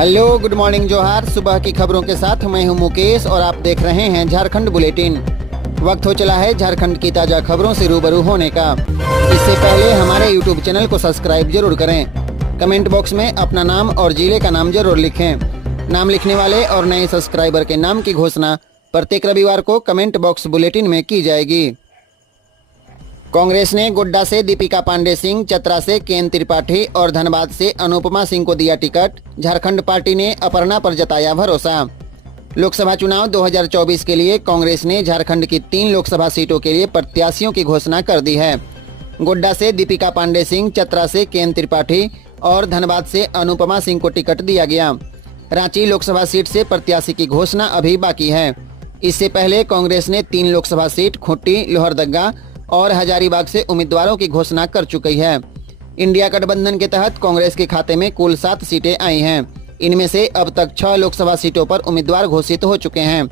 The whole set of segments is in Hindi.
हेलो, गुड मॉर्निंग, जोहार। सुबह की खबरों के साथ मैं हूं मुकेश और आप देख रहे हैं झारखंड बुलेटिन। वक्त हो चला है झारखंड की ताज़ा खबरों से रूबरू होने का। इससे पहले हमारे यूट्यूब चैनल को सब्सक्राइब जरूर करें। कमेंट बॉक्स में अपना नाम और जिले का नाम जरूर लिखें। नाम लिखने वाले और नए सब्सक्राइबर के नाम की घोषणा प्रत्येक रविवार को कमेंट बॉक्स बुलेटिन में की जाएगी। कांग्रेस ने गोड्डा से दीपिका पांडे सिंह, चतरा से केएन त्रिपाठी और धनबाद से अनुपमा सिंह को दिया टिकट। झारखंड पार्टी ने अपर्णा पर जताया भरोसा। लोकसभा चुनाव 2024 के लिए कांग्रेस ने झारखंड की 3 लोकसभा सीटों के लिए प्रत्याशियों की घोषणा कर दी है। गोड्डा से दीपिका पांडे सिंह, चतरा से केएन त्रिपाठी और धनबाद से अनुपमा सिंह को टिकट दिया गया। रांची लोकसभा सीट से प्रत्याशी की घोषणा अभी बाकी है। इससे पहले कांग्रेस ने 3 लोकसभा सीट खूंटी, लोहरदगा और हजारीबाग से उम्मीदवारों की घोषणा कर चुकी है। इंडिया गठबंधन के तहत कांग्रेस के खाते में कुल 7 सीटें आई हैं। इनमें से अब तक 6 लोकसभा सीटों पर उम्मीदवार घोषित हो चुके हैं।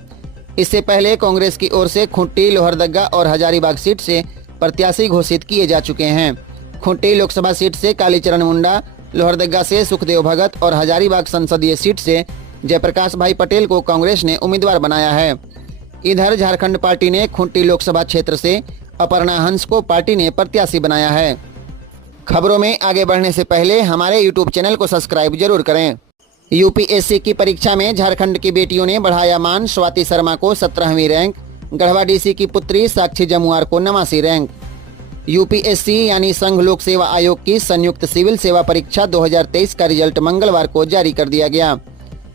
इससे पहले कांग्रेस की ओर से खूंटी, लोहरदगा और हजारीबाग सीट से प्रत्याशी घोषित किए जा चुके हैं। खूंटी लोकसभा सीट से कालीचरण मुंडा, लोहरदगा से सुखदेव भगत और हजारीबाग संसदीय सीट से जयप्रकाश भाई पटेल को कांग्रेस ने उम्मीदवार बनाया है। इधर झारखंड पार्टी ने खूंटी लोकसभा क्षेत्र से अपर्णा हंस को पार्टी ने प्रत्याशी बनाया है। खबरों में आगे बढ़ने से पहले हमारे यूट्यूब चैनल को सब्सक्राइब जरूर करें। यूपीएससी की परीक्षा में झारखंड की बेटियों ने बढ़ाया मान। स्वाति शर्मा को 17वीं रैंक, गढ़वा डीसी की पुत्री साक्षी जमुआर को 89 रैंक। यूपीएससी यानी संघ लोक सेवा आयोग की संयुक्त सिविल सेवा परीक्षा 2023 का रिजल्ट मंगलवार को जारी कर दिया गया।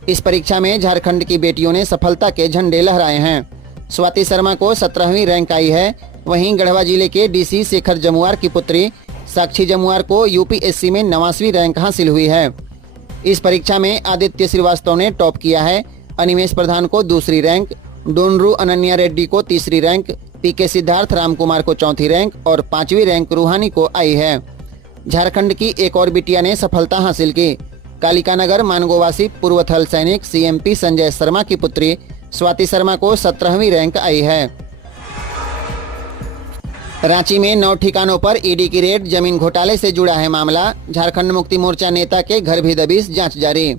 इस परीक्षा में झारखंड की बेटियों ने सफलता के झंडे लहराए हैं। स्वाति शर्मा को 17वीं रैंक आई है। वहीं गढ़वा जिले के डीसी शेखर जमुआर की पुत्री साक्षी जमुआर को यूपीएससी में 89वीं रैंक हासिल हुई है। इस परीक्षा में आदित्य श्रीवास्तव ने टॉप किया है। अनिमेश प्रधान को 2री रैंक, डोनरू अनन्या रेड्डी को 3री रैंक, पीके सिद्धार्थ राम कुमार को 4थी रैंक और 5वीं रैंक रूहानी को आई है। झारखंड की एक और बिटिया ने सफलता हासिल की। कालिका नगर मानगोवासी पूर्व थल सैनिक सीएमपी संजय शर्मा की पुत्री स्वाति शर्मा को 17वीं रैंक आई है। रांची में 9 ठिकानों पर ईडी की रेड। जमीन घोटाले से जुड़ा है मामला। झारखंड मुक्ति मोर्चा नेता के घर भी दबिश, जांच जारी।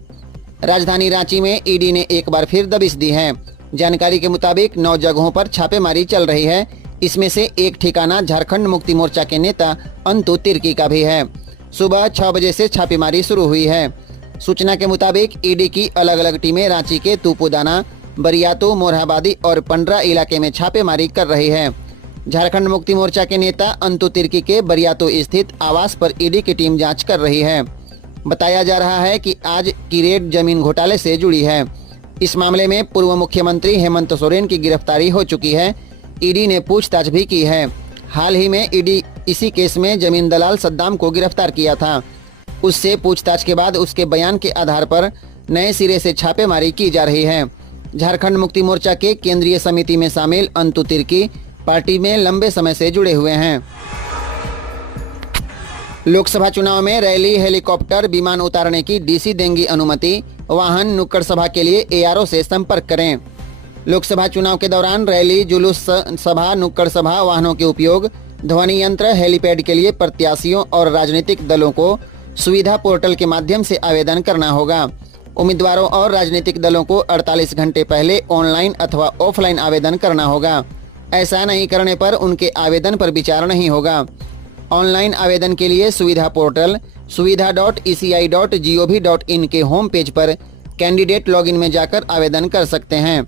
राजधानी रांची में ईडी ने एक बार फिर दबिश दी है। जानकारी के मुताबिक 9 जगहों पर छापेमारी चल रही है। इसमें से एक ठिकाना झारखंड मुक्ति मोर्चा के नेता अंतु तिर्की का भी है। सुबह 6 बजे से छापेमारी शुरू हुई है। सूचना के मुताबिक ईडी की अलग अलग टीमें रांची के तूपुदाना, बरियातू, मोरहाबादी और पंडरा इलाके में छापेमारी कर रही है। झारखंड मुक्ति मोर्चा के नेता अंतु तिर्की के बरियातू स्थित आवास पर ईडी की टीम जांच कर रही है। बताया जा रहा है कि आज की रेड जमीन घोटाले से जुड़ी है। इस मामले में पूर्व मुख्यमंत्री हेमंत सोरेन की गिरफ्तारी हो चुकी है। ईडी ने पूछताछ भी की है। हाल ही में ईडी इसी केस में जमीन दलाल सद्दाम को गिरफ्तार किया था। उससे पूछताछ के बाद उसके बयान के आधार पर नए सिरे से छापेमारी की जा रही है। झारखंड मुक्ति मोर्चा के केंद्रीय समिति में शामिल अंतु तिर्की पार्टी में लंबे समय से जुड़े हुए हैं। लोकसभा चुनाव में रैली, हेलीकॉप्टर, विमान उतारने की डीसी देंगी अनुमति। वाहन, नुक्कड़ सभा के लिए एआरओ से संपर्क करें। लोकसभा चुनाव के दौरान रैली, जुलूस सभा, नुक्कड़ सभा, वाहनों के उपयोग, ध्वनि यंत्र, हेलीपैड के लिए प्रत्याशियों और राजनीतिक दलों को सुविधा पोर्टल के माध्यम से आवेदन करना होगा। उम्मीदवारों और राजनीतिक दलों को 48 घंटे पहले ऑनलाइन अथवा ऑफलाइन आवेदन करना होगा। ऐसा नहीं करने पर उनके आवेदन पर विचार नहीं होगा। ऑनलाइन आवेदन के लिए सुविधा पोर्टल suvidha.eci.gov.in के होम पेज पर कैंडिडेट लॉगिन में जाकर आवेदन कर सकते हैं।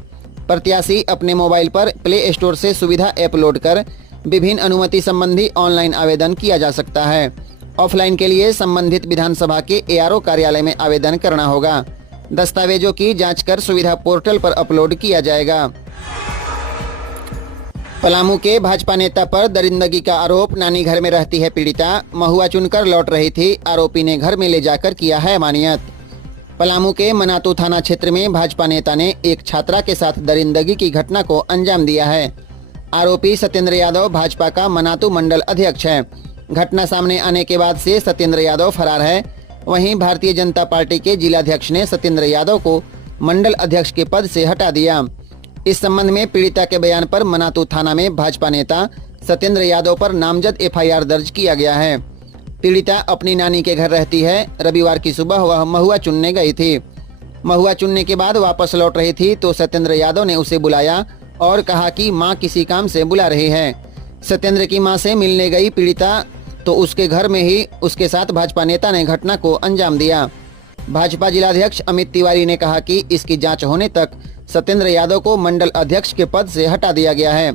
प्रत्याशी अपने मोबाइल पर प्ले स्टोर से सुविधा ऐप लोड कर विभिन्न अनुमति संबंधी ऑनलाइन आवेदन किया जा सकता है। ऑफलाइन के लिए संबंधित विधानसभा के एआरओ कार्यालय में आवेदन करना होगा। दस्तावेजों की जाँच कर सुविधा पोर्टल पर अपलोड किया जाएगा। पलामू के भाजपा नेता पर दरिंदगी का आरोप। नानी घर में रहती है पीड़िता, महुआ चुनकर लौट रही थी। आरोपी ने घर में ले जाकर किया है अमानत। पलामू के मनातू थाना क्षेत्र में भाजपा नेता ने एक छात्रा के साथ दरिंदगी की घटना को अंजाम दिया है। आरोपी सत्येंद्र यादव भाजपा का मनातू मंडल अध्यक्ष है। घटना सामने आने के बाद से सत्येंद्र यादव फरार है। वहीं भारतीय जनता पार्टी के जिलाध्यक्ष ने सत्येंद्र यादव को मंडल अध्यक्ष के पद से हटा दिया। इस संबंध में पीड़िता के बयान पर मनातू थाना में भाजपा नेता सत्येंद्र यादव पर नामजद एफआईआर दर्ज किया गया है। पीड़िता अपनी नानी के घर रहती है। रविवार की सुबह वह महुआ चुनने गई थी। महुआ चुनने के बाद वापस लौट रही थी तो सत्येंद्र यादव ने उसे बुलाया और कहा कि मां किसी काम से बुला रही है। सत्येंद्र की मां से मिलने गई पीड़िता तो उसके घर में ही उसके साथ भाजपा नेता ने घटना को अंजाम दिया। भाजपा जिलाध्यक्ष अमित तिवारी ने कहा कि इसकी जांच होने तक सत्येंद्र यादव को मंडल अध्यक्ष के पद से हटा दिया गया है।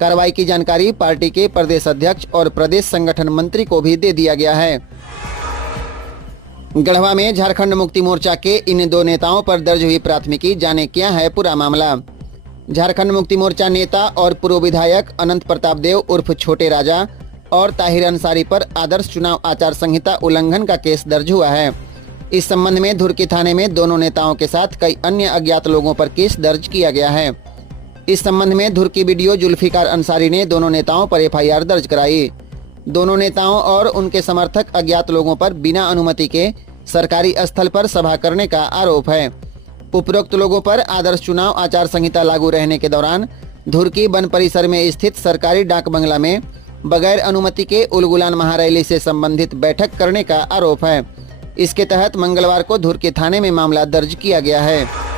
कार्रवाई की जानकारी पार्टी के प्रदेश अध्यक्ष और प्रदेश संगठन मंत्री को भी दे दिया गया है। गढ़वा में झारखंड मुक्ति मोर्चा के इन दो नेताओं पर दर्ज हुई प्राथमिकी, जाने क्या है पूरा मामला। झारखंड मुक्ति मोर्चा नेता और पूर्व विधायक अनंत प्रताप देव उर्फ छोटे राजा और ताहिर अंसारी पर आदर्श चुनाव आचार संहिता उल्लंघन का केस दर्ज हुआ है। इस संबंध में धुर्की थाने में दोनों नेताओं के साथ कई अन्य अज्ञात लोगों पर केस दर्ज किया गया है। इस संबंध में धुर्की वीडियो जुल्फिकार अंसारी ने दोनों नेताओं पर एफआईआर दर्ज कराई। दोनों नेताओं और उनके समर्थक अज्ञात लोगों पर बिना अनुमति के सरकारी स्थल पर सभा करने का आरोप है। उपरोक्त लोगों पर आदर्श चुनाव आचार संहिता लागू रहने के दौरान धुर्की वन परिसर में स्थित सरकारी डाक बंगला में बगैर अनुमति के उलगुलान महारैली से संबंधित बैठक करने का आरोप है। इसके तहत मंगलवार को धुर्की थाने में मामला दर्ज किया गया है।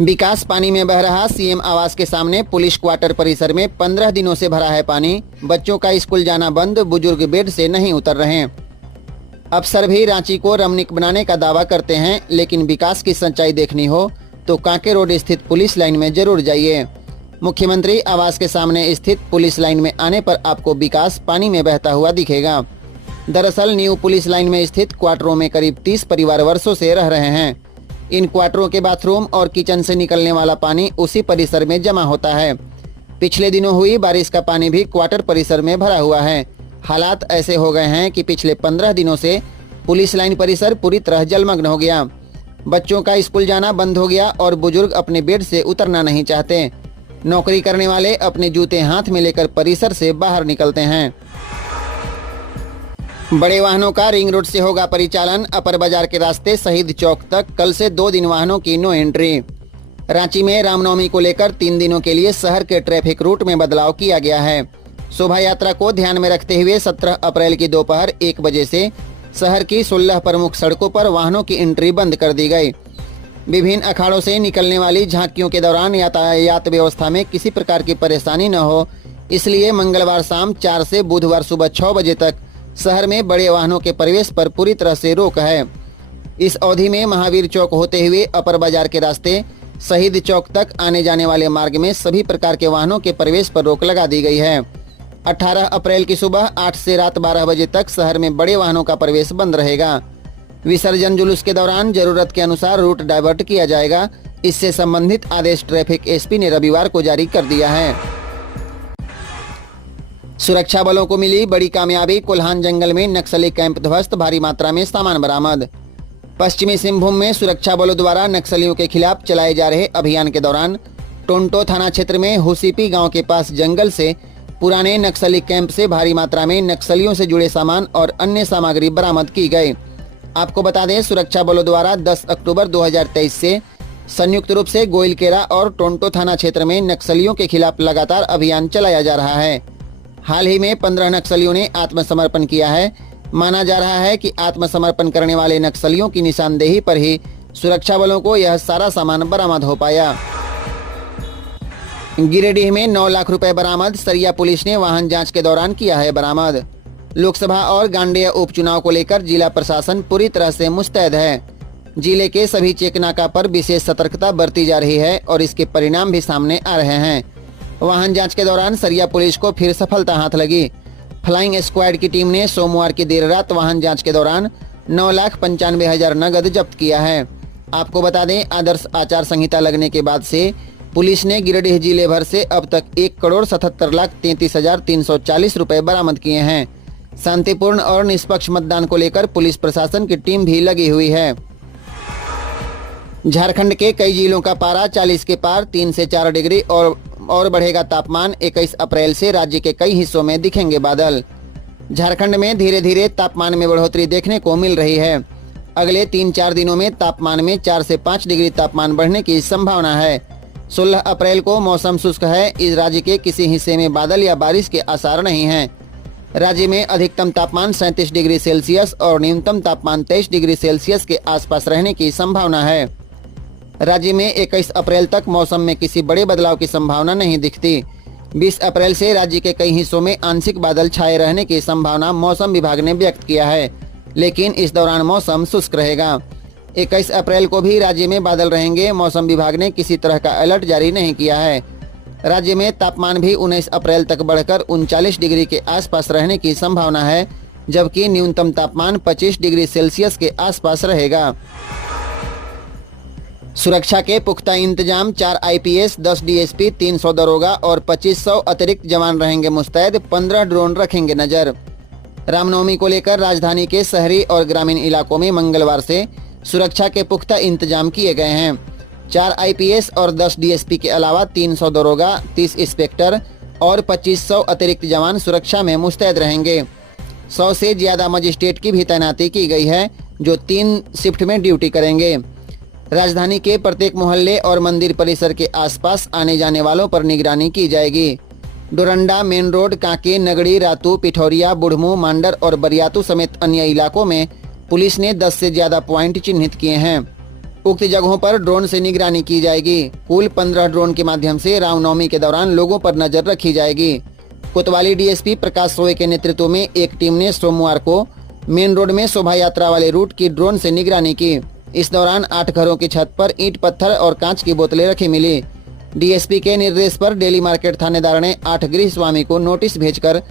विकास पानी में बह रहा, सीएम आवास के सामने पुलिस क्वार्टर परिसर में 15 दिनों से भरा है पानी। बच्चों का स्कूल जाना बंद, बुजुर्ग बेड से नहीं उतर रहे। अफसर भी रांची को रमणीक बनाने का दावा करते हैं, लेकिन विकास की सच्चाई देखनी हो तो कांके रोड स्थित पुलिस लाइन में जरूर जाइए। मुख्यमंत्री आवास के सामने स्थित पुलिस लाइन में आने पर आपको विकास पानी में बहता हुआ दिखेगा। दरअसल न्यू पुलिस लाइन में स्थित क्वार्टरों में करीब 30 परिवार वर्षों से रह रहे हैं। इन क्वार्टरों के बाथरूम और किचन से निकलने वाला पानी उसी परिसर में जमा होता है। पिछले दिनों हुई बारिश का पानी भी क्वार्टर परिसर में भरा हुआ है। हालात ऐसे हो गए हैं कि पिछले 15 दिनों से पुलिस लाइन परिसर पूरी तरह जलमग्न हो गया। बच्चों का स्कूल जाना बंद हो गया और बुजुर्ग अपने बेड से उतरना नहीं चाहते। नौकरी करने वाले अपने जूते हाथ में लेकर परिसर से बाहर निकलते हैं। बड़े वाहनों का रिंग रोड से होगा परिचालन। अपर बाजार के रास्ते शहीद चौक तक कल से 2 दिन वाहनों की नो एंट्री। रांची में रामनवमी को लेकर 3 दिनों के लिए शहर के ट्रैफिक रूट में बदलाव किया गया है। शोभा यात्रा को ध्यान में रखते हुए 17 अप्रैल की दोपहर 1 बजे से शहर की 16 प्रमुख सड़कों पर वाहनों की एंट्री बंद कर दी गई। विभिन्न अखाड़ों से निकलने वाली झांकियों के दौरान यातायात व्यवस्था में किसी प्रकार की परेशानी न हो, इसलिए मंगलवार शाम 4 से बुधवार सुबह 6 बजे तक शहर में बड़े वाहनों के प्रवेश पर पूरी तरह से रोक है। इस अवधि में महावीर चौक होते हुए अपर बाजार के रास्ते शहीद चौक तक आने जाने वाले मार्ग में सभी प्रकार के वाहनों के प्रवेश पर रोक लगा दी गई है। 18 अप्रैल की सुबह 8 से रात 12 बजे तक शहर में बड़े वाहनों का प्रवेश बंद रहेगा। विसर्जन जुलूस के दौरान जरूरत के अनुसार रूट डाइवर्ट किया जाएगा। इससे संबंधित आदेश ट्रैफिक एसपी ने रविवार को जारी कर दिया है। सुरक्षा बलों को मिली बड़ी कामयाबी। कोल्हान जंगल में नक्सली कैंप ध्वस्त, भारी मात्रा में सामान बरामद। पश्चिमी सिंहभूम में सुरक्षा बलों द्वारा नक्सलियों के खिलाफ चलाए जा रहे अभियान के दौरान टोंटो थाना क्षेत्र में हुसीपी गांव के पास जंगल से पुराने नक्सली कैंप से भारी मात्रा में नक्सलियों से जुड़े सामान और अन्य सामग्री बरामद की गई। आपको बता दें, सुरक्षा बलों द्वारा 10 अक्टूबर 2023 से संयुक्त रूप से गोइलकेरा और टोंटो थाना क्षेत्र में नक्सलियों के खिलाफ लगातार अभियान चलाया जा रहा है। हाल ही में 15 नक्सलियों ने आत्मसमर्पण किया है। माना जा रहा है कि आत्मसमर्पण करने वाले नक्सलियों की निशानदेही पर ही सुरक्षा बलों को यह सारा सामान बरामद हो पाया। गिरिडीह में 9 लाख रुपए बरामद। सरिया पुलिस ने वाहन जांच के दौरान किया है बरामद। लोकसभा और गांडेय उपचुनाव को लेकर जिला प्रशासन पूरी तरह से मुस्तैद है। जिले के सभी चेकनाका पर विशेष सतर्कता बरती जा रही है और इसके परिणाम भी सामने आ रहे हैं। वाहन जांच के दौरान सरिया पुलिस को फिर सफलता हाथ लगी। फ्लाइंग स्क्वाड की टीम ने सोमवार की देर रात वाहन जांच के दौरान 9,95,000 नगद जब्त किया है। आपको बता दें, आदर्श आचार संहिता लगने के बाद से पुलिस ने गिरिडीह जिले भर से अब तक 1,77,33,340 रुपए बरामद किए हैं। शांतिपूर्ण और निष्पक्ष मतदान को लेकर पुलिस प्रशासन की टीम भी लगी हुई है। झारखंड के कई जिलों का पारा 40 के पार, 3 से 4 डिग्री और बढ़ेगा तापमान। 21 अप्रैल से राज्य के कई हिस्सों में दिखेंगे बादल। झारखंड में धीरे धीरे तापमान में बढ़ोतरी देखने को मिल रही है। अगले 3-4 दिनों में तापमान में 4 से 5 डिग्री तापमान बढ़ने की संभावना है। 16 अप्रैल को मौसम शुष्क है। इस राज्य के किसी हिस्से में बादल या बारिश के आसार नहीं हैं। राज्य में अधिकतम तापमान 37 डिग्री सेल्सियस और न्यूनतम तापमान 23 डिग्री सेल्सियस के आसपास रहने की संभावना है। राज्य में 21 अप्रैल तक मौसम में किसी बड़े बदलाव की संभावना नहीं दिखती। 20 अप्रैल से राज्य के कई हिस्सों में आंशिक बादल छाए रहने की संभावना मौसम विभाग ने व्यक्त किया है, लेकिन इस दौरान मौसम शुष्क रहेगा। 21 अप्रैल को भी राज्य में बादल रहेंगे। मौसम विभाग ने किसी तरह का अलर्ट जारी नहीं किया है। राज्य में तापमान भी 19 अप्रैल तक बढ़कर 39 डिग्री के आसपास रहने की संभावना है, जबकि न्यूनतम तापमान 25 डिग्री सेल्सियस के आसपास रहेगा। सुरक्षा के पुख्ता इंतजाम, 4 आईपीएस, 10 डीएसपी, 300 दरोगा और 2500 अतिरिक्त जवान रहेंगे मुस्तैद। 15 ड्रोन रखेंगे नजर। रामनवमी को लेकर राजधानी के शहरी और ग्रामीण इलाकों में मंगलवार से सुरक्षा के पुख्ता इंतजाम किए गए हैं। 4 आईपीएस और 10 डीएसपी के अलावा 300 दरोगा, 30 इंस्पेक्टर और 2500 अतिरिक्त जवान सुरक्षा में मुस्तैद रहेंगे। 100 से ज्यादा मजिस्ट्रेट की भी तैनाती की गई है, जो 3 शिफ्ट में ड्यूटी करेंगे। राजधानी के प्रत्येक मोहल्ले और मंदिर परिसर के आसपास आने जाने वालों पर निगरानी की जाएगी। डोरंडा, मेन रोड, कांके, नगड़ी, रातू, पिठौरिया, बुढ़मू, मांडर और बरियातू समेत अन्य इलाकों में पुलिस ने 10 से ज्यादा पॉइंट चिन्हित किए हैं। उक्त जगहों पर ड्रोन से निगरानी की जाएगी। कुल 15 ड्रोन के माध्यम से रामनवमी के दौरान लोगों पर नजर रखी जाएगी। कोतवाली डीएसपी प्रकाश सोए के नेतृत्व में एक टीम ने सोमवार को मेन रोड में शोभा यात्रा वाले रूट की ड्रोन से निगरानी की। इस दौरान 8 घरों की छत पर ईंट, पत्थर और कांच की बोतलें रखी मिली। डीएसपी के निर्देश पर डेली मार्केट थानेदार ने 8 गृह स्वामी को नोटिस भेजकर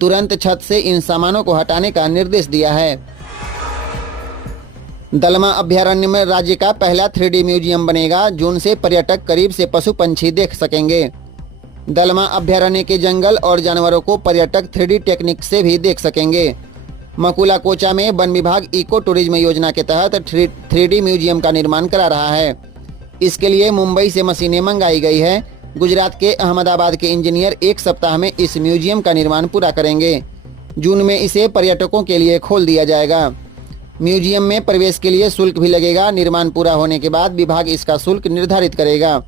तुरंत छत से इन सामानों को हटाने का निर्देश दिया है। दलमा अभ्यारण्य में राज्य का पहला 3D म्यूजियम बनेगा। जून से पर्यटक करीब से पशु पंछी देख सकेंगे। दलमा अभ्यारण्य के जंगल और जानवरों को पर्यटक 3D टेक्निक से भी देख सकेंगे। मकुला कोचा में वन विभाग इको टूरिज्म योजना के तहत 3D म्यूजियम का निर्माण करा रहा है। इसके लिए मुंबई से मशीनें मंगाई गई है। गुजरात के अहमदाबाद के इंजीनियर 1 सप्ताह में इस म्यूजियम का निर्माण पूरा करेंगे। जून में इसे पर्यटकों के लिए खोल दिया जाएगा। म्यूजियम में प्रवेश के लिए शुल्क भी लगेगा। निर्माण पूरा होने के बाद विभाग इसका शुल्क निर्धारित करेगा।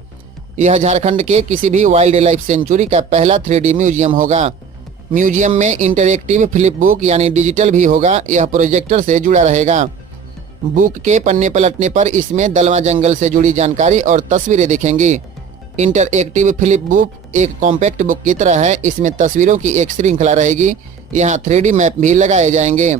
यह झारखंड के किसी भी वाइल्ड लाइफ सेंचुरी का पहला 3D म्यूजियम होगा। म्यूजियम में इंटरैक्टिव फ्लिप बुक यानी डिजिटल भी होगा। यह प्रोजेक्टर से जुड़ा रहेगा। बुक के पन्ने पलटने पर इसमें दलमा जंगल से जुड़ी जानकारी और तस्वीरें दिखेंगी। इंटरएक्टिव फ्लिप बुक एक कॉम्पैक्ट बुक की तरह है। इसमें तस्वीरों की एक श्रृंखला रहेगी। यहाँ 3D मैप भी लगाए जाएंगे।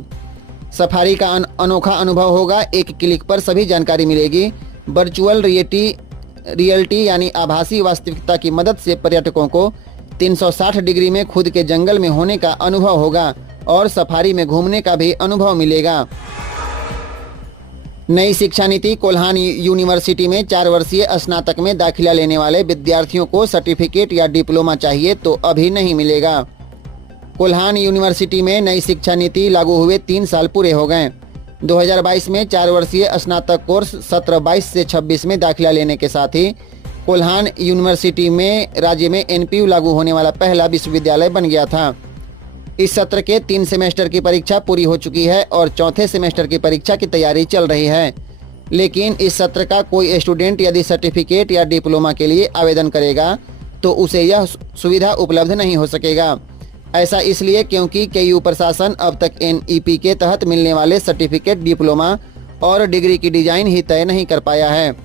सफारी का अनोखा अनुभव होगा। एक क्लिक पर सभी जानकारी मिलेगी। वर्चुअल रियलिटी यानी आभासी वास्तविकता की मदद से पर्यटकों को 360 डिग्री में खुद के जंगल में होने का अनुभव होगा और सफारी में घूमने का भी अनुभव मिलेगा। नई शिक्षा नीति, कोल्हान यूनिवर्सिटी में 4 वर्षीय स्नातक में दाखिला लेने वाले विद्यार्थियों को सर्टिफिकेट या डिप्लोमा चाहिए तो अभी नहीं मिलेगा। कोल्हान यूनिवर्सिटी में नई शिक्षा नीति लागू हुए 3 साल पूरे हो गए। 2022 में 4 वर्षीय स्नातक कोर्स सत्र 22 से 26 में दाखिला लेने के साथ ही कोल्हान यूनिवर्सिटी में राज्य में एनपीयू लागू होने वाला पहला विश्वविद्यालय बन गया था। इस सत्र के 3 सेमेस्टर की परीक्षा पूरी हो चुकी है और चौथे सेमेस्टर की परीक्षा की तैयारी चल रही है। लेकिन इस सत्र का कोई स्टूडेंट यदि सर्टिफिकेट या डिप्लोमा के लिए आवेदन करेगा तो उसे यह सुविधा उपलब्ध नहीं हो सकेगा। ऐसा इसलिए क्योंकि केयू प्रशासन अब तक एनईपी के तहत मिलने वाले सर्टिफिकेट, डिप्लोमा और डिग्री की डिजाइन ही तय नहीं कर पाया है।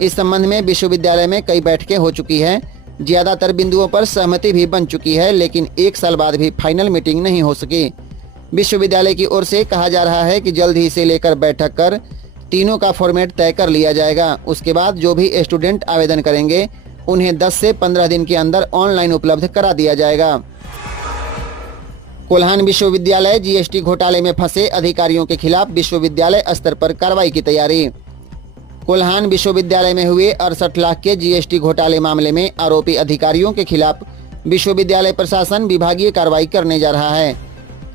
इस संबंध में विश्वविद्यालय में कई बैठकें हो चुकी हैं। ज्यादातर बिंदुओं पर सहमति भी बन चुकी है, लेकिन 1 साल बाद भी फाइनल मीटिंग नहीं हो सकी। विश्वविद्यालय की ओर से कहा जा रहा है कि जल्द ही इसे लेकर बैठक कर तीनों का फॉर्मेट तय कर लिया जाएगा। उसके बाद जो भी स्टूडेंट आवेदन करेंगे उन्हें 10 से 15 दिन के अंदर ऑनलाइन उपलब्ध करा दिया जाएगा। कोल्हान विश्वविद्यालय जीएसटी घोटाले में फंसे अधिकारियों के खिलाफ विश्वविद्यालय स्तर पर कार्रवाई की तैयारी। कोल्हान विश्वविद्यालय में हुए 68 लाख के जीएसटी घोटाले मामले में आरोपी अधिकारियों के खिलाफ विश्वविद्यालय प्रशासन विभागीय कार्रवाई करने जा रहा है।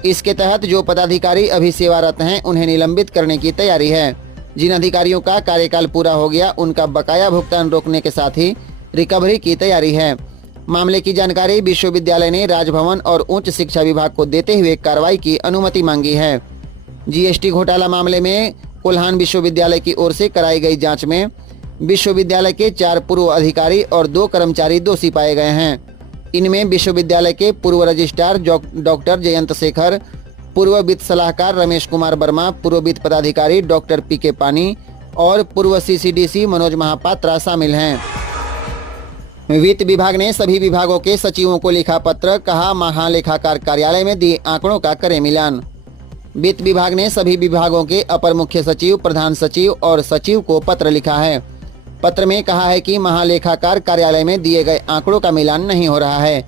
इसके तहत जो पदाधिकारी अभी सेवारत हैं उन्हें निलंबित करने की तैयारी है। जिन अधिकारियों का कार्यकाल पूरा हो गया उनका बकाया भुगतान रोकने के साथ ही रिकवरी की तैयारी है। मामले की जानकारी विश्वविद्यालय ने राजभवन और उच्च शिक्षा विभाग को देते हुए कार्रवाई की अनुमति मांगी है। जीएसटी घोटाला मामले में कोल्हान विश्वविद्यालय की ओर से कराई गई जांच में विश्वविद्यालय के 4 पूर्व अधिकारी और 2 कर्मचारी दोषी पाए गए हैं। इनमें विश्वविद्यालय के पूर्व रजिस्ट्रार डॉक्टर जयंत शेखर, पूर्व वित्त सलाहकार रमेश कुमार वर्मा, पूर्व वित्त पदाधिकारी डॉक्टर पीके पानी और पूर्व सीसीडीसी मनोज महापात्रा शामिल हैं। वित्त विभाग ने सभी विभागों के सचिवों को लिखा पत्र, कहा महालेखाकार कार्यालय में दिए आंकड़ों का करें मिलान। वित्त विभाग ने सभी विभागों के अपर मुख्य सचिव, प्रधान सचिव और सचिव को पत्र लिखा है। पत्र में कहा है कि महालेखाकार कार्यालय में दिए गए आंकड़ों का मिलान नहीं हो रहा है।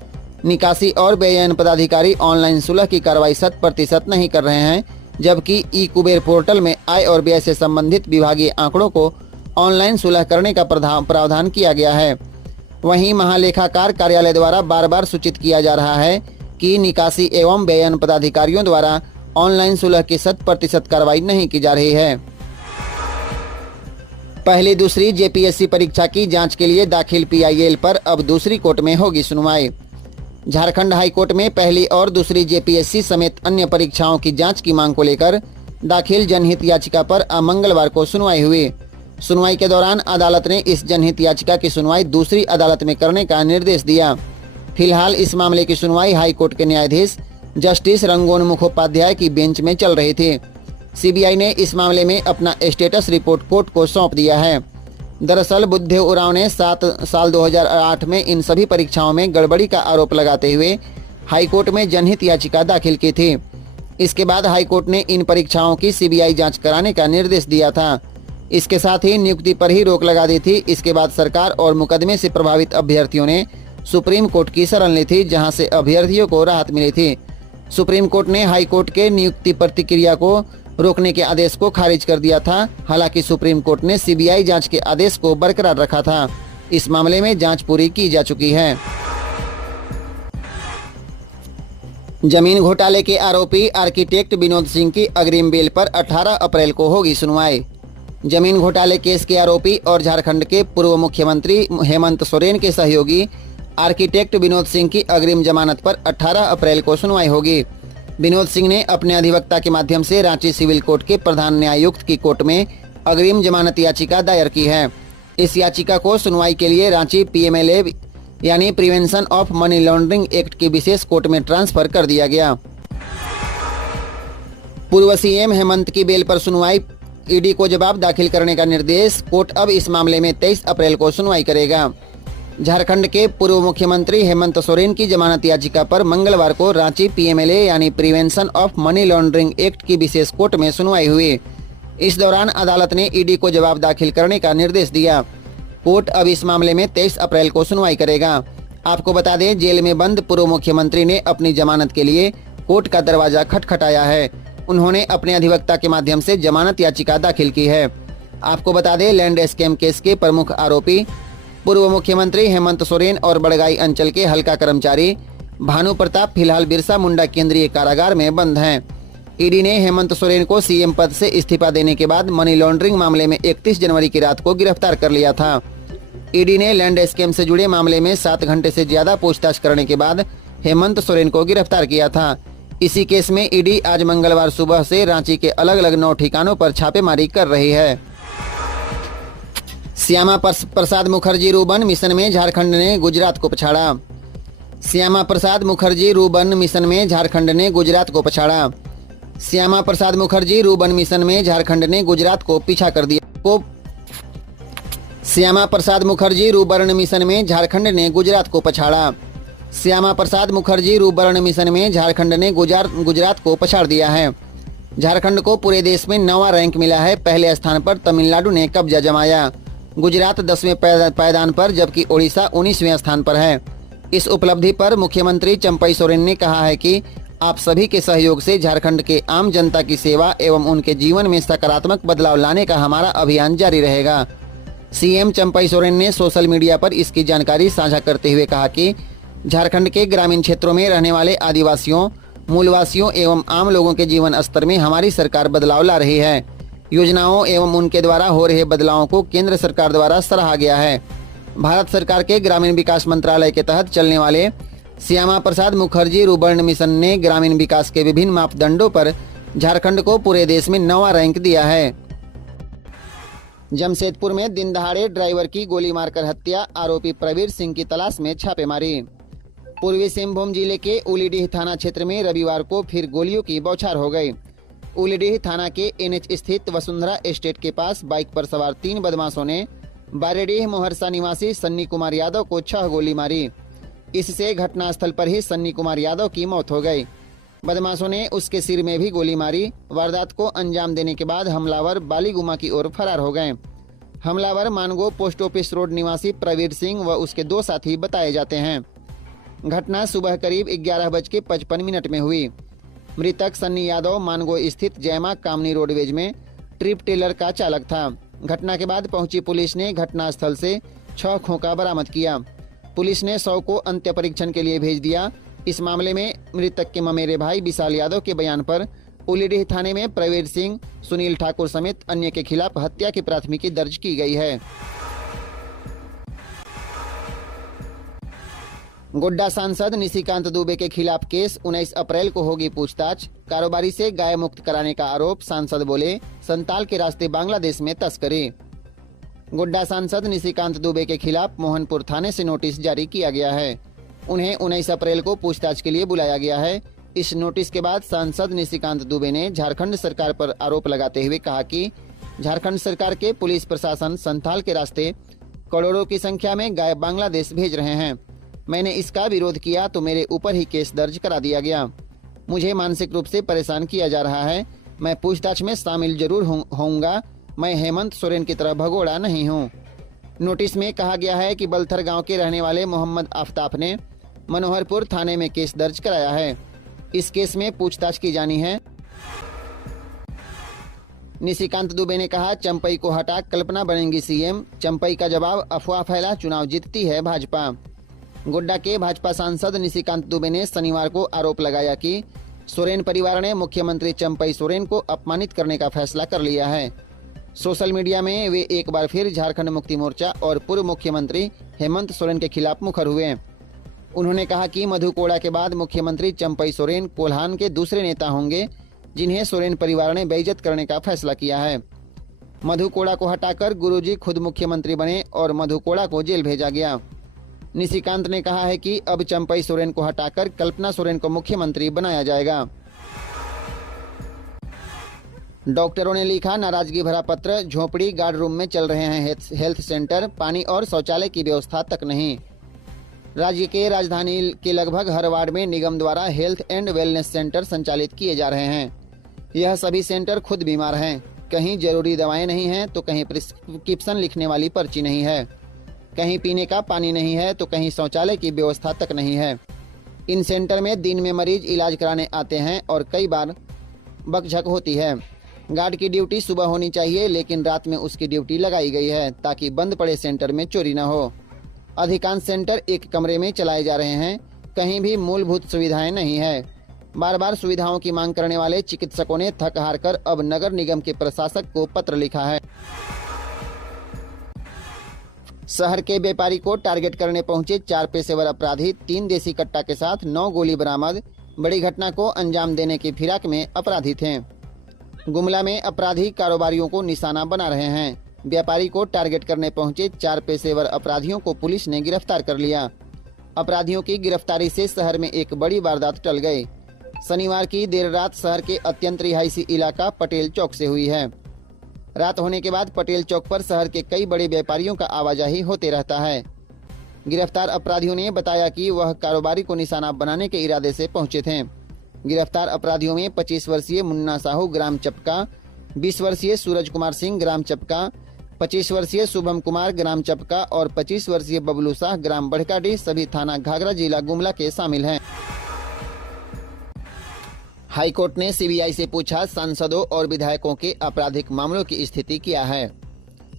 निकासी और व्ययन पदाधिकारी ऑनलाइन सुलह की कार्रवाई 100% नहीं कर रहे हैं, जबकि ई कुबेर पोर्टल में आय और व्यय से संबंधित विभागीय आंकड़ों को ऑनलाइन सुलह करने का प्रावधान किया गया है। वहीं महालेखाकार कार्यालय द्वारा बार बार सूचित किया जा रहा है कि निकासी एवं व्ययन पदाधिकारियों द्वारा ऑनलाइन सुलह की 100% कार्रवाई नहीं की जा रही है। पहली दूसरी जेपीएससी परीक्षा की जांच के लिए दाखिल पीआईएल पर अब दूसरी कोर्ट में होगी सुनवाई। झारखंड हाईकोर्ट में पहली और दूसरी जेपीएससी समेत अन्य परीक्षाओं की जांच की मांग को लेकर दाखिल जनहित याचिका पर मंगलवार को सुनवाई हुई। सुनवाई के दौरान अदालत ने इस जनहित याचिका की सुनवाई दूसरी अदालत में करने का निर्देश दिया। फिलहाल इस मामले की सुनवाई हाईकोर्ट के न्यायाधीश जस्टिस रंगोन मुखोपाध्याय की बेंच में चल रही थी। सीबीआई ने इस मामले में अपना स्टेटस रिपोर्ट कोर्ट को सौंप दिया है। दरअसल बुद्धदेव उरांव ने 7 साल 2008 में इन सभी परीक्षाओं में गड़बड़ी का आरोप लगाते हुए हाईकोर्ट में जनहित याचिका दाखिल की थी। इसके बाद हाईकोर्ट ने इन परीक्षाओं की सीबीआई जांच कराने का निर्देश दिया था। इसके साथ ही नियुक्ति पर ही रोक लगा दी थी। इसके बाद सरकार और मुकदमे से प्रभावित अभ्यर्थियों ने सुप्रीम कोर्ट की शरण ली थी, जहां से अभ्यर्थियों को राहत मिली थी। सुप्रीम कोर्ट ने हाईकोर्ट के नियुक्ति प्रतिक्रिया को रोकने के आदेश को खारिज कर दिया था। हालांकि सुप्रीम कोर्ट ने सीबीआई जांच के आदेश को बरकरार रखा था। इस मामले में जांच पूरी की जा चुकी है। जमीन घोटाले के आरोपी आर्किटेक्ट विनोद सिंह की अग्रिम बेल पर 18 अप्रैल को होगी सुनवाई। जमीन घोटाले केस के आरोपी और झारखंड के पूर्व मुख्यमंत्री हेमंत सोरेन के सहयोगी आर्किटेक्ट विनोद सिंह की अग्रिम जमानत पर 18 अप्रैल को सुनवाई होगी। विनोद सिंह ने अपने अधिवक्ता के माध्यम से रांची सिविल कोर्ट के प्रधान न्यायायुक्त की कोर्ट में अग्रिम जमानत याचिका दायर की है। इस याचिका को सुनवाई के लिए रांची पीएमएलए यानी prevention of money laundering act की विशेष कोर्ट में ट्रांसफर कर दिया गया। पूर्व सीएम हेमंत की बेल पर सुनवाई, ईडी को जवाब दाखिल करने का निर्देश। कोर्ट अब इस मामले में 23 अप्रैल को सुनवाई करेगा। झारखंड के पूर्व मुख्यमंत्री हेमंत सोरेन की जमानत याचिका पर मंगलवार को रांची पीएमएलए यानी prevention of money laundering act की विशेष कोर्ट में सुनवाई हुई। इस दौरान अदालत ने ईडी को जवाब दाखिल करने का निर्देश दिया। कोर्ट अब इस मामले में 23 अप्रैल को सुनवाई करेगा। आपको बता दें, जेल में बंद पूर्व मुख्यमंत्री ने अपनी जमानत के लिए कोर्ट का दरवाजा खटखटाया है। उन्होंने अपने अधिवक्ता के माध्यम से जमानत याचिका दाखिल की है। आपको बता दें, लैंड स्कैम केस के प्रमुख आरोपी पूर्व मुख्यमंत्री हेमंत सोरेन और बड़गाई अंचल के हल्का कर्मचारी भानु प्रताप फिलहाल बिरसा मुंडा केंद्रीय कारागार में बंद हैं। ईडी ने हेमंत सोरेन को सीएम पद से इस्तीफा देने के बाद मनी लॉन्ड्रिंग मामले में 31 जनवरी की रात को गिरफ्तार कर लिया था। ईडी ने लैंड स्कैम से जुड़े मामले में 7 घंटे से ज्यादा पूछताछ करने के बाद हेमंत सोरेन को गिरफ्तार किया था। इसी केस में ईडी आज मंगलवार सुबह से रांची के अलग अलग 9 ठिकानों पर छापेमारी कर रही है। श्यामा प्रसाद मुखर्जी रूबन मिशन में झारखंड ने गुजरात को पछाड़ा। श्यामा प्रसाद मुखर्जी रूबन मिशन में झारखंड ने गुजरात को पछाड़ा। श्यामा प्रसाद मुखर्जी रूबन मिशन में झारखंड ने गुजरात को पीछा कर दिया। श्यामा प्रसाद मुखर्जी रूबन मिशन में झारखंड ने गुजरात को पछाड़ा। श्यामा प्रसाद मुखर्जी रूबन मिशन में झारखंड ने गुजरात को पछाड़ दिया है। झारखंड को पूरे देश में 9वां रैंक मिला है। पहले स्थान पर तमिलनाडु ने कब्जा जमाया। गुजरात 10वें पायदान पर, जबकि ओडिशा 19वें स्थान पर है। इस उपलब्धि पर मुख्यमंत्री चंपई सोरेन ने कहा है कि आप सभी के सहयोग से झारखंड के आम जनता की सेवा एवं उनके जीवन में सकारात्मक बदलाव लाने का हमारा अभियान जारी रहेगा। सीएम चंपई सोरेन ने सोशल मीडिया पर इसकी जानकारी साझा करते हुए कहा कि झारखंड के ग्रामीण क्षेत्रों में रहने वाले आदिवासियों, मूलवासियों एवं आम लोगों के जीवन स्तर में हमारी सरकार बदलाव ला रही है। योजनाओं एवं उनके द्वारा हो रहे बदलावों को केंद्र सरकार द्वारा सराहा गया है। भारत सरकार के ग्रामीण विकास मंत्रालय के तहत चलने वाले श्यामा प्रसाद मुखर्जी रूबन मिशन ने ग्रामीण विकास के विभिन्न मापदंडों पर झारखंड को पूरे देश में 9वां रैंक दिया है। जमशेदपुर में दिन दहाड़े ड्राइवर की गोली मारकर हत्या, आरोपी प्रवीर सिंह की तलाश में छापेमारी। पूर्वी सिंहभूम जिले के उलीडीह थाना क्षेत्र में रविवार को फिर गोलियों की बौछार हो गई। उलीडीह थाना के एनएच स्थित वसुंधरा एस्टेट के पास बाइक पर सवार 3 बदमाशों ने बारेडीह मोहरसा निवासी सन्नी कुमार यादव को 6 गोली मारी। इससे घटनास्थल पर ही सन्नी कुमार यादव की मौत हो गई। बदमाशों ने उसके सिर में भी गोली मारी। वारदात को अंजाम देने के बाद हमलावर बालीगुमा की ओर फरार हो गए। हमलावर मानगो पोस्ट ऑफिस रोड निवासी प्रवीर सिंह व उसके 2 साथी बताए जाते हैं। घटना सुबह करीब 11:55 में हुई। मृतक सन्नी यादव मानगो स्थित जयमा कामनी रोडवेज में ट्रिप टेलर का चालक था। घटना के बाद पहुंची पुलिस ने घटनास्थल से 6 खोखा बरामद किया। पुलिस ने 100 को अंत्य परीक्षण के लिए भेज दिया। इस मामले में मृतक के ममेरे भाई विशाल यादव के बयान पर उलीडीह थाने में प्रवीर सिंह, सुनील ठाकुर समेत अन्य के खिलाफ हत्या की प्राथमिकी दर्ज की गई है। गोड्डा सांसद निशिकांत दुबे के खिलाफ केस, 19 अप्रैल को होगी पूछताछ। कारोबारी से गाय मुक्त कराने का आरोप, सांसद बोले संताल के रास्ते बांग्लादेश में तस्करी। गोड्डा सांसद निशिकांत दुबे के खिलाफ मोहनपुर थाने से नोटिस जारी किया गया है। उन्हें 19 अप्रैल को पूछताछ के लिए बुलाया गया है। इस नोटिस के बाद सांसद निशिकांत दुबे ने झारखंड सरकार पर आरोप लगाते हुए कहा कि झारखंड सरकार के पुलिस प्रशासन संथाल के रास्ते करोड़ों की संख्या में गाय बांग्लादेश भेज रहे हैं। मैंने इसका विरोध किया तो मेरे ऊपर ही केस दर्ज करा दिया गया। मुझे मानसिक रूप से परेशान किया जा रहा है। मैं पूछताछ में शामिल जरूर होऊंगा। मैं हेमंत सोरेन की तरह भगोड़ा नहीं हूँ। नोटिस में कहा गया है कि बलथर गांव के रहने वाले मोहम्मद आफ्ताब ने मनोहरपुर थाने में केस दर्ज कराया है। इस केस में पूछताछ की जानी है। निशिकांत दुबे ने कहा, चंपई को हटा कल्पना बनेंगी सीएम। चंपई का जवाब, अफवाह फैला चुनाव जीतती है भाजपा। गोड्डा के भाजपा सांसद निशिकांत दुबे ने शनिवार को आरोप लगाया कि सोरेन परिवार ने मुख्यमंत्री चंपई सोरेन को अपमानित करने का फैसला कर लिया है। सोशल मीडिया में वे एक बार फिर झारखंड मुक्ति मोर्चा और पूर्व मुख्यमंत्री हेमंत सोरेन के खिलाफ मुखर हुए। उन्होंने कहा कि मधु कोड़ा के बाद मुख्यमंत्री चंपई सोरेन कोल्हान के दूसरे नेता होंगे जिन्हें सोरेन परिवार ने बेइज्जत करने का फैसला किया है। मधु कोड़ा को हटाकर गुरुजी खुद मुख्यमंत्री बने और मधु कोड़ा को जेल भेजा गया। निशिकांत ने कहा है कि अब चंपई सोरेन को हटाकर कल्पना सोरेन को मुख्यमंत्री बनाया जाएगा। डॉक्टरों ने लिखा नाराजगी भरा पत्र, झोपड़ी गार्ड रूम में चल रहे हैं हेल्थ सेंटर, पानी और शौचालय की व्यवस्था तक नहीं। राज्य के राजधानी के लगभग हर वार्ड में निगम द्वारा हेल्थ एंड वेलनेस सेंटर संचालित किए जा रहे हैं। यह सभी सेंटर खुद बीमार हैं। कहीं जरूरी दवाएं नहीं हैं तो कहीं प्रिस्क्रिप्शन लिखने वाली पर्ची नहीं है, कहीं पीने का पानी नहीं है तो कहीं शौचालय की व्यवस्था तक नहीं है। इन सेंटर में दिन में मरीज इलाज कराने आते हैं और कई बार बकझक होती है। गार्ड की ड्यूटी सुबह होनी चाहिए लेकिन रात में उसकी ड्यूटी लगाई गई है ताकि बंद पड़े सेंटर में चोरी न हो। अधिकांश सेंटर एक कमरे में चलाए जा रहे हैं। कहीं भी मूलभूत सुविधाएं नहीं है। बार बार सुविधाओं की मांग करने वाले चिकित्सकों ने थक हार कर अब नगर निगम के प्रशासक को पत्र लिखा है। शहर के व्यापारी को टारगेट करने पहुंचे 4 पेशेवर अपराधी, 3 देसी कट्टा के साथ 9 गोली बरामद। बड़ी घटना को अंजाम देने की फिराक में अपराधी थे। गुमला में अपराधी कारोबारियों को निशाना बना रहे हैं। व्यापारी को टारगेट करने पहुंचे 4 पेशेवर अपराधियों को पुलिस ने गिरफ्तार कर लिया। अपराधियों की गिरफ्तारी से शहर में एक बड़ी वारदात टल गई। शनिवार की देर रात शहर के अत्यंत रिहायशी इलाका पटेल चौक से हुई है। रात होने के बाद पटेल चौक पर शहर के कई बड़े व्यापारियों का आवाजाही होते रहता है। गिरफ्तार अपराधियों ने बताया कि वह कारोबारी को निशाना बनाने के इरादे से पहुंचे थे। गिरफ्तार अपराधियों में 25 वर्षीय मुन्ना साहू ग्राम चपका, 20 वर्षीय सूरज कुमार सिंह ग्राम चपका, 25 वर्षीय शुभम कुमार ग्राम चपका और 25 वर्षीय बबलू शाह ग्राम बड़काडीह सभी थाना घाघरा जिला गुमला के शामिल हैं। हाईकोर्ट ने सीबीआई से पूछा, सांसदों और विधायकों के आपराधिक मामलों की स्थिति क्या है।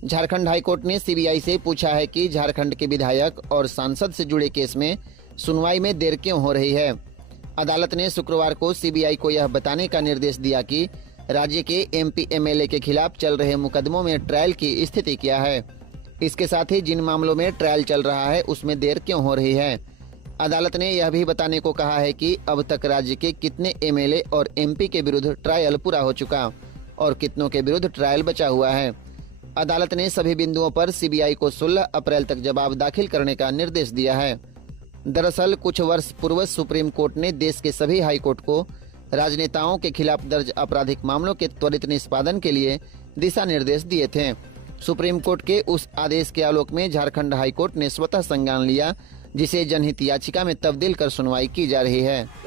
झारखंड हाईकोर्ट ने सीबीआई से पूछा है कि झारखंड के विधायक और सांसद से जुड़े केस में सुनवाई में देर क्यों हो रही है। अदालत ने शुक्रवार को सीबीआई को यह बताने का निर्देश दिया कि राज्य के एमपी एमएलए के खिलाफ चल रहे मुकदमों में ट्रायल की स्थिति क्या है। इसके साथ ही जिन मामलों में ट्रायल चल रहा है उसमें देर क्यों हो रही है। अदालत ने यह भी बताने को कहा है कि अब तक राज्य के कितने एमएलए और एमपी के विरुद्ध ट्रायल पूरा हो चुका और कितनों के विरुद्ध ट्रायल बचा हुआ है। अदालत ने सभी बिंदुओं पर सीबीआई को 16 अप्रैल तक जवाब दाखिल करने का निर्देश दिया है। दरअसल कुछ वर्ष पूर्व सुप्रीम कोर्ट ने देश के सभी हाई कोर्ट को राजनेताओं के खिलाफ दर्ज आपराधिक मामलों के त्वरित निष्पादन के लिए दिशा निर्देश दिए थे। सुप्रीम कोर्ट के उस आदेश के आलोक में झारखंड हाई कोर्ट ने स्वतः संज्ञान लिया, जिसे जनहित याचिका में तब्दील कर सुनवाई की जा रही है।